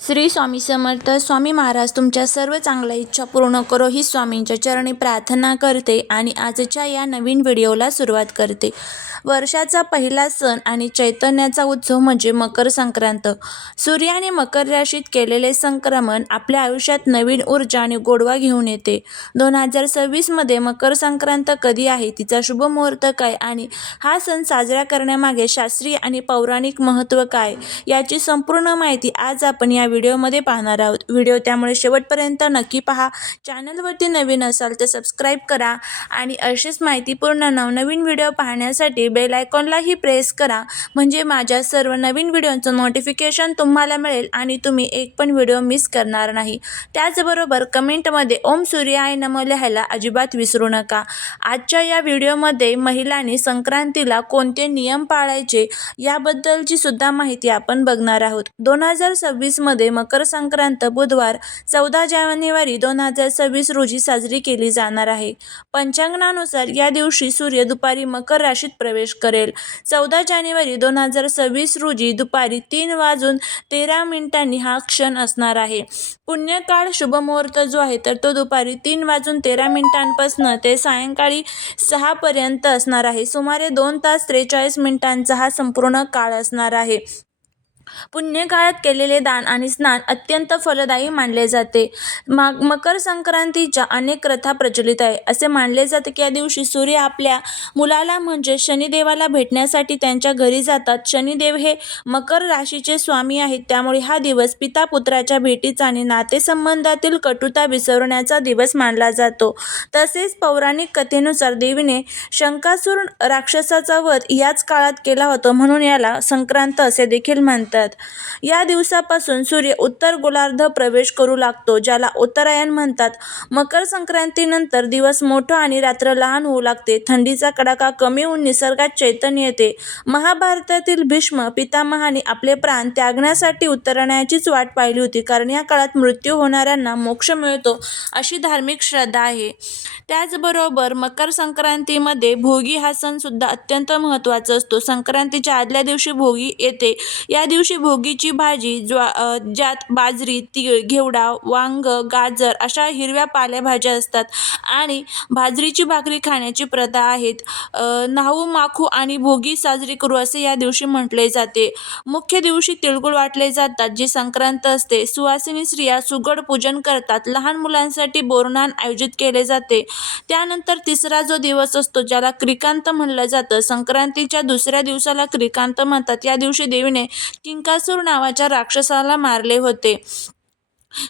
श्री स्वामी समर्थ. स्वामी महाराज तुमच्या सर्व चांगल्या इच्छा पूर्ण करो ही स्वामींच्या चरणी प्रार्थना करते आणि आजच्या या नवीन व्हिडिओला सुरुवात करते. वर्षाचा पहिला सण आणि चैतन्याचा उत्सव म्हणजे मकर संक्रांत. सूर्याने मकर राशीत केलेले संक्रमण आपल्या आयुष्यात नवीन ऊर्जा आणि गोडवा घेऊन येते. 2026 मध्ये मकर संक्रांत कधी आहे, तिचा शुभ मुहूर्त काय आणि हा सण साजरा करण्यामागे शास्त्रीय आणि पौराणिक महत्त्व काय, याची संपूर्ण माहिती आज आपण या व्हिडिओमध्ये पाहणार आहोत. व्हिडिओ त्यामुळे शेवटपर्यंत नक्की पहा. चॅनलवरती नवीन असाल तर सबस्क्राईब करा आणि अशीच माहितीपूर्ण नवनवीन व्हिडिओ पाहण्यासाठी बेल आयकॉनलाही प्रेस करा, म्हणजे माझ्या सर्व नवीन व्हिडिओचं नोटिफिकेशन तुम्हाला मिळेल आणि तुम्ही एक पण व्हिडिओ मिस करणार नाही. त्याचबरोबर कमेंटमध्ये ओम सूर्याय नमः लिहायला अजिबात विसरू नका. आजच्या या व्हिडिओमध्ये महिलांनी संक्रांतीला कोणते नियम पाळायचे याबद्दलची सुद्धा माहिती आपण बघणार आहोत. 2026 मध्ये मकर संक्रांत बुधवार 14 जानेवारी 2026 रोजी साजरी केली जाणार आहे. पंचांगानुसार या दिवशी सूर्य दुपारी मकर राशीत प्रवेश करेल. 14 जानेवारी 2026 रोजी दुपारी 3:13 हा क्षण असणार आहे. पुण्यकाळ शुभ मुहूर्त जो आहे तर तो दुपारी 3:13 ते सायंकाळी 6 पर्यंत असणार आहे. सुमारे 2 तास 43 मिनिटांचा हा संपूर्ण काळ असणार आहे. पुण्यकाळात केलेले दान आणि स्नान अत्यंत फलदायी मानले जाते. मकर संक्रांतीच्या अनेक कथा प्रचलित आहे. असे मानले जाते की या दिवशी सूर्य आपल्या मुलाला म्हणजे शनिदेवाला भेटण्यासाठी त्यांच्या घरी जातात. शनिदेव हे मकर राशीचे स्वामी आहेत, त्यामुळे हा दिवस पिता पुत्राच्या भेटीचा आणि नातेसंबंधातील कटुता विसरण्याचा दिवस मानला जातो. तसेच पौराणिक कथेनुसार देवीने शंकासूर राक्षसाचा वध याच काळात केला होता, म्हणून याला संक्रांत असे देखील म्हणतात. या दिवसापासून सूर्य उत्तर गोलार्ध प्रवेश करू लागतो, ज्याला उत्तरायण म्हणतात. मकर संक्रांतीनंतर दिवस मोठा आणि रात्र लहान होऊ लागते. थंडीचा कडाका कमी होऊन निसर्गात चैतन्य येते. महाभारतातील भीष्म पितामहाने आपले प्राण त्यागण्यासाठी उत्तरायणाचीच वाट पाहिली होती, कारण या काळात मृत्यू होणाऱ्यांना मोक्ष मिळतो अशी धार्मिक श्रद्धा आहे. त्याचबरोबर मकर संक्रांतीमध्ये भोगी हा सण सुद्धा अत्यंत महत्त्वाचा असतो. संक्रांतीच्या आदल्या दिवशी भोगी येते. या दिवशी भोगीची भाजी ज्यात बाजरी, तीळ, घेवडा, वांग, गाजर अशा हिरव्या पालेभाज्या असतात आणि बाजरीची भाकरी खाण्याची प्रथा आहेत. न्हाऊ माखू आणि भोगी साजरी करू असे या दिवशी म्हटले जाते. मुख्य दिवशी तिळगुळ वाटले जातात, जी संक्रांत असते. सुवासिनी स्त्रिया सुगड पूजन करतात. लहान मुलांसाठी बोरनान आयोजित केले जाते. त्यानंतर तिसरा जो दिवस असतो ज्याला क्रिकांत म्हणलं जातं, संक्रांतीच्या दुसऱ्या दिवसाला क्रिकांत म्हणतात. या दिवशी देवीने किंकासूर नावाच्या राक्षसाला मारले होते.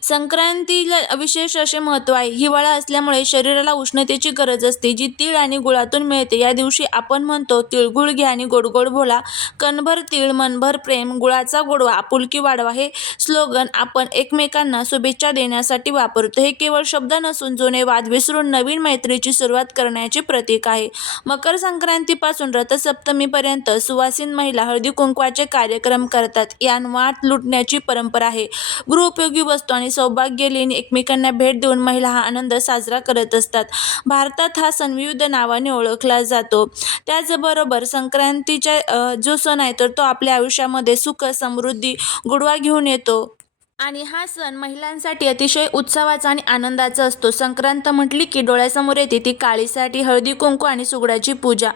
संक्रांतीला विशेष असे महत्त्व आहे. हिवाळा असल्यामुळे शरीराला उष्णतेची गरज असते, जी तीळ आणि गुळातून मिळते. या दिवशी आपण म्हणतो तिळगुळ घ्या आणि गोड गोड बोला. कणभर तीळ मनभर प्रेम, गुळाचा गोडवा आपुलकी वाढवा हे स्लोगन आपण एकमेकांना शुभेच्छा देण्यासाठी वापरतो. हे केवळ शब्द नसून जुने वाद विसरून नवीन मैत्रीची सुरुवात करण्याचे प्रतीक आहे. मकर संक्रांतीपासून रथसप्तमीपर्यंत सुवासिन महिला हळदी कुंकवाचे कार्यक्रम करतात. यात वाट लुटण्याची परंपरा आहे. गृहोपयोगी वस्तू आणि सौभाग्य लेणी एकमेकांना भेट देऊन महिला हा आनंद साजरा करत असतात. भारतात हा सण विविध नावाने ओळखला जातो. त्याचबरोबर संक्रांतीचा जो सण आहे तर तो आपल्या आयुष्यामध्ये सुख, समृद्धी, गोडवा घेऊन येतो आणि हा सण महिलांसाठी अतिशय उत्सवाचा आणि आनंदाचा असतो. संक्रांत म्हटली की डोळ्यासमोर येते ती काळीसाठी हळदी कुंकू आणि सुगडाची पूजा.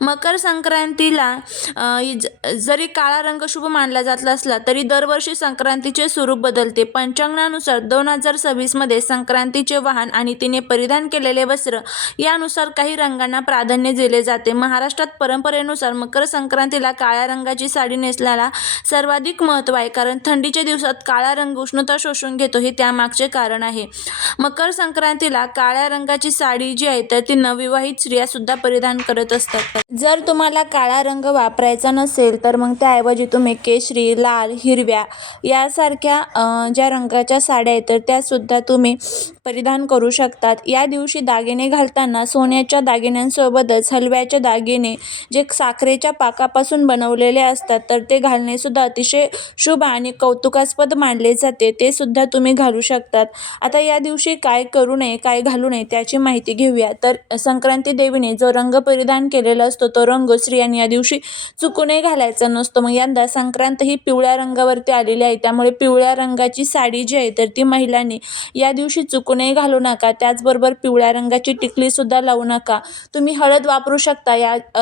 मकर संक्रांतीला जरी काळा रंग शुभ मानला जात असला तरी दरवर्षी संक्रांतीचे स्वरूप बदलते. पंचांगानुसार 2026 मध्ये संक्रांतीचे वाहन आणि तिने परिधान केलेले वस्त्र यानुसार काही रंगांना प्राधान्य दिले जाते. महाराष्ट्रात परंपरेनुसार मकर संक्रांतीला काळ्या रंगाची साडी नेसण्याला सर्वाधिक महत्त्व आहे, कारण थंडीच्या दिवसात काळा रंग उष्णता शोषून घेतो, हे त्यामागचे कारण आहे. मकर संक्रांतीला काळ्या रंगाची साडी जी आहे तर ती नवविवाहित स्त्रिया सुद्धा परिधान करत असतात. जर तुम्हाला काळा रंग वापरायचा नसेल तर मग त्याऐवजी तुम्ही केशरी, लाल, हिरव्या यासारख्या ज्या रंगाच्या साड्या आहेत तर त्या सुद्धा तुम्ही परिधान करू शकतात. या दिवशी दागिने घालताना सोन्याच्या दागिन्यांसोबतच हलव्याचे दागिने जे साखरेच्या पाकापासून बनवलेले असतात तर ते घालणे सुद्धा अतिशय शुभ आणि कौतुकास्पद मानले जाते. ते सुद्धा तुम्ही घालू शकतात. आता या दिवशी काय करू नये, काय घालू नये त्याची माहिती घेऊया. तर संक्रांती देवीने जो रंग परिधान केलेला असतो असतो तो रंग स्त्रियांनी या दिवशी चुकूनही घालायचा नसतो. मग यंदा संक्रांत ही पिवळ्या रंगावरती आलेली आहे, त्यामुळे पिवळ्या रंगाची साडी जी आहे तर ती महिलांनी या दिवशी चुकूनही घालू नका. त्याचबरोबर पिवळ्या रंगाची टिकलीसुद्धा लावू नका. तुम्ही हळद वापरू शकता.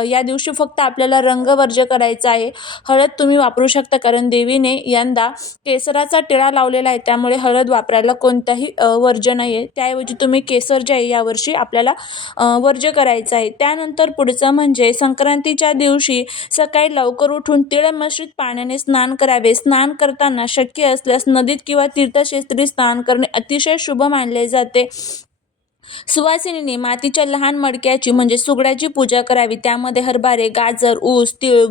या दिवशी फक्त आपल्याला रंग वर्ज्य करायचा आहे. हळद तुम्ही वापरू शकता, कारण देवीने यंदा केसराचा टिळा लावलेला आहे, त्यामुळे हळद वापरायला कोणताही वर्ज्य नाही आहे. त्याऐवजी तुम्ही केसर जे आहे यावर्षी आपल्याला वर्ज्य करायचं आहे. त्यानंतर पुढचं म्हणजे संक्रांतीच्या दिवशी सकाळी लवकर उठून तीळ मिश्रित पाण्याने स्नान करावे. स्नान करताना शक्य असल्यास नदीत किंवा तीर्थक्षेत्री स्नान करणे अतिशय शुभ मानले जाते. सुवासिनीने मातीच्या लहान मडक्याची म्हणजे सुगड्याची पूजा करावी. त्यामध्ये हरभरे, गाजर, ऊस, तीळ,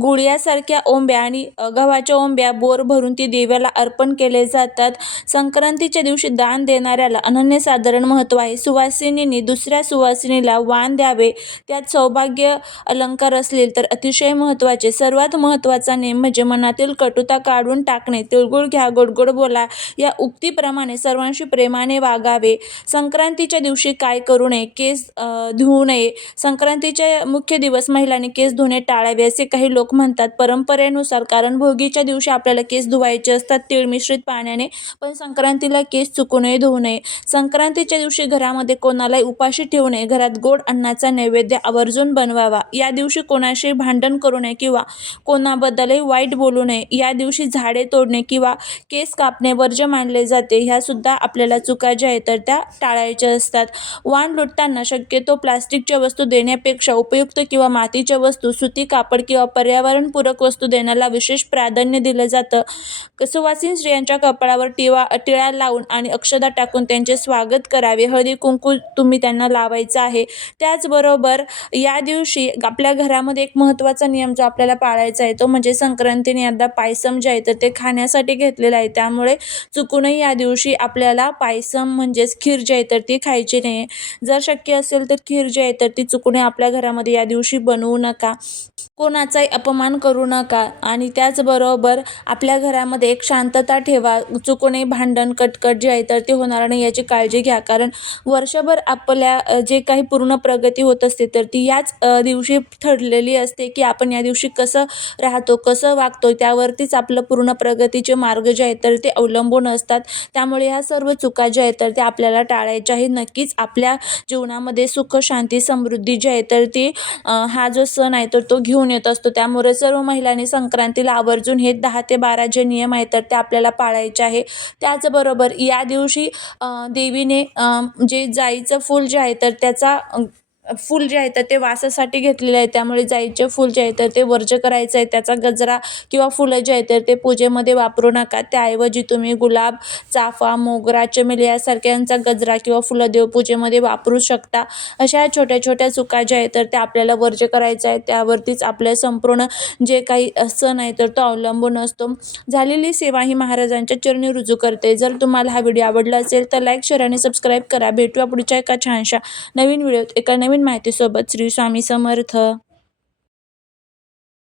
गुळ यासारख्या ओंब्या आणि गव्हाच्या ओंब्या बोर भरून ती देवाला अर्पण केले जातात. संक्रांतीच्या दिवशी दान देणाऱ्याला अनन्यसाधारण महत्त्व आहे. सुवासिनीने दुसऱ्या सुवासिनीला वाण द्यावे. त्यात सौभाग्य अलंकार असतील तर अतिशय महत्त्वाचे. सर्वात महत्त्वाचा नेम म्हणजे मनातील कटुता काढून टाकणे. तिळगुळ घ्या, गोड गोड बोला या उक्तीप्रमाणे सर्वांशी प्रेमाने वागावे. संक्रांतीच्या दिवशी काय करू नये? केस धुवू नये. संक्रांतीच्या मुख्य दिवस महिलांनी केस धुणे टाळावे असे काही लोक म्हणतात परंपरेनुसार, कारण भोगीच्या दिवशी आपल्याला केस धुवायचे असतात तीळ मिश्रित पाण्याने, पण संक्रांतीला केस चुकूनही धुवू नये. संक्रांतीच्या दिवशी घरामध्ये कोणालाही उपाशी ठेवू नये. घरात गोड अन्नाचा नैवेद्य आवर्जून बनवावा. या दिवशी कोणाशी भांडण करू नये किंवा कोणाबद्दलही वाईट बोलू नये. या दिवशी झाडे तोडणे किंवा केस कापणे वर्ज्य मानले जाते. ह्या सुद्धा आपल्याला चुका ज्या आहेत तर त्या टाळायच्या असतात. वाण लुटताना शक्यतो प्लास्टिकच्या वस्तू देण्यापेक्षा उपयुक्त किंवा मातीच्या वस्तू, सुती कापड किंवा पर्यावरणपूरक वस्तू देण्याला विशेष प्राधान्य दिलं जातं. सुवासिन स्त्रियांच्या कपाळावर टिळा लावून आणि अक्षता टाकून त्यांचे स्वागत करावे. हळदी कुंकू तुम्ही त्यांना लावायचं आहे. त्याचबरोबर या दिवशी आपल्या घरामध्ये एक महत्त्वाचा नियम जो आपल्याला पाळायचा आहे तो म्हणजे संक्रांतीने यंदा पायसम जे आहे तर ते खाण्यासाठी घेतलेलं आहे, त्यामुळे चुकूनही या दिवशी आपल्याला पायसम म्हणजेच खीर जी आहे तर ती खायची नाही. जर शक्य असेल तर खीर जी आहे तर ती चुकूनही आपल्या घरामध्ये या दिवशी बनवू नका. कोणाचाही अपमान करू नका आणि त्याचबरोबर आपल्या घरामध्ये एक शांतता ठेवा. चुकूनही भांडण कटकट जे आहे तर ते होणार नाही याची काळजी घ्या, कारण वर्षभर आपल्या जे काही पूर्ण प्रगती होत असते तर ती याच दिवशी ठरलेली असते की आपण या दिवशी कसं राहतो, कसं वागतो, त्यावरतीच आपलं पूर्ण प्रगतीचे मार्ग जे आहेत तर ते अवलंबून असतात. त्यामुळे ह्या सर्व चुका ज्या आहेत तर त्या आपल्याला टाळायच्या आहे. नक्कीच आपल्या जीवनामध्ये सुख, शांती, समृद्धी जी आहे तर ती हा जो सण आहे तर तो घेऊन येत असतो. त्यामुळे सर्व महिलांनी संक्रांतीला आवर्जून हे 10 ते 12 जे नियम आहेत तर ते आपल्याला पाळायचे आहे. त्याचबरोबर या दिवशी देवीने जे जाईचं फूल जे आहे तर त्याचा फूल जे आहे तर ते वासासाठी घेतलेले आहे, त्यामुळे जाईचे फूल जे आहे तर ते वर्ज्य करायचं आहे. त्याचा गजरा किंवा फुलं जे आहे तर ते पूजेमध्ये वापरू नका. त्याऐवजी तुम्ही गुलाब, चाफा, मोगरा, चमेली यासारख्यांचा गजरा किंवा फुलं देवपूजेमध्ये वापरू शकता. अशा छोट्या छोट्या चुका ज्या आहेत तर त्या आपल्याला वर्ज्य करायच्या आहेत. त्यावरतीच आपल्या संपूर्ण जे काही सण आहे तर तो अवलंबून असतो. झालेली सेवा ही महाराजांच्या चरणी रुजू करते. जर तुम्हाला हा व्हिडिओ आवडला असेल तर लाईक, शेअर आणि सबस्क्राईब करा. भेटूया पुढच्या एका छानशा नवीन व्हिडिओत एका नवीन माहितीसोबत. श्री स्वामी समर्थ.